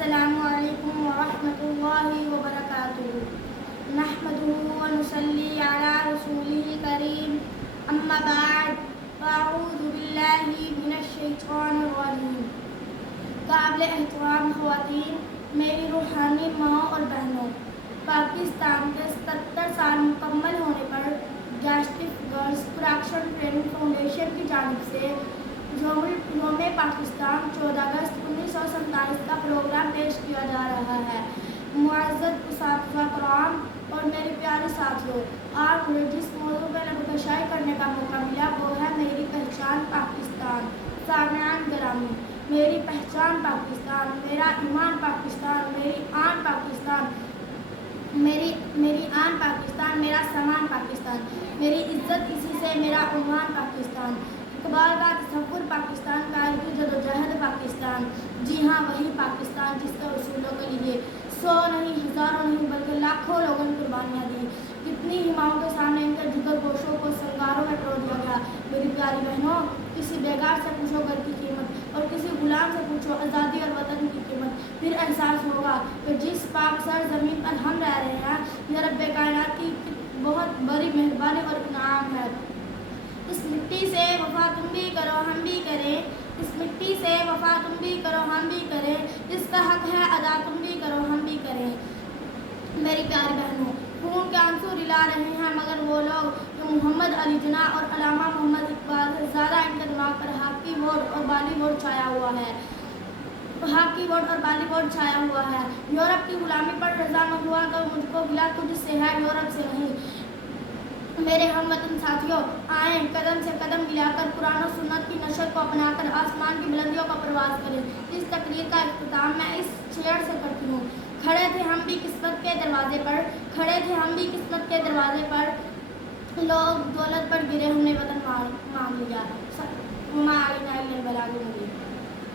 السلام علیکم ورحمۃ اللہ وبرکاتہ نحمدہ ونصلی علی رسولہ الکریم اما بعد فاعوذ باللہ من الشیطان الرجیم۔ قابل احترام خواتین، میری روحانی ماں اور بہنوں، پاکستان کے 77 سال مکمل ہونے پر justice girls protection training foundation کی جانب سے یوم پاکستان 14 اگست 1947 کا پروگرام پیش کیا جا رہا ہے۔ معزز اساتذہ کرام اور میرے پیارے ساتھیوں، آج مجھے جس موضوع پہ نظرگشائی کرنے کا موقع ملا وہ ہے میری پہچان پاکستان۔ سامعین گرامی، میری پہچان پاکستان، میرا ایمان پاکستان، میری آن پاکستان، میری آن پاکستان، میرا سامان پاکستان، میری عزت اسی سے، میرا عنوان پاکستان، اقبال کا تصور پاکستان، قائد کی جدوجہد پاکستان، جی ہاں وہی پاکستان جس کے اصولوں کے لیے 100 نہیں، ہزاروں نہیں بلکہ لاکھوں لوگوں نے قربانیاں دی۔ کتنی ہی ماؤں کے سامنے ان کے جگر گوشوں کو سنگاروں میں پرو دیا گیا۔ میری پیاری بہنوں، کسی بیگار سے پوچھو گھر کی قیمت اور کسی غلام سے پوچھو آزادی اور وطن کی قیمت، پھر احساس ہوگا کہ جس پاک سر زمین پر ہم رہ رہے ہیں یہ رب کائنات کی بہت بڑی مہربانی اور انعام ہے۔ اس مٹی سے وفا تم بھی کرو ہم بھی کریں، اس مٹی سے وفا تم بھی کرو ہم بھی کریں، اس کا حق ہے ادا تم بھی کرو ہم بھی کریں۔ میری پیاری بہنوں، خون کے آنسو رلا رہے ہیں مگر وہ لوگ جو محمد علی جناح اور علامہ محمد اقبال سے زیادہ ان کے دماغ پر ہاکی ووٹ اور بالی ووٹ چھایا ہوا ہے۔ یورپ کی غلامی پر رضا مند ہوا تو مجھ کو گلا تجھ سے ہے، یورپ سے نہیں۔ میرے ہم وطن ساتھیوں، آئیں قدم سے قدم ملا کر قرآن و سنت کی نشر کو اپنا کر آسمان کی بلندیوں کا پرواز کریں۔ اس تقریر کا اختتام میں اس شعر سے کرتی ہوں: کھڑے تھے ہم بھی قسمت کے دروازے پر، کھڑے تھے ہم بھی قسمت کے دروازے پر، لوگ دولت پر گرے ہم نے وطن مانگ لیا۔ وما علینا الا البلاغ المبین۔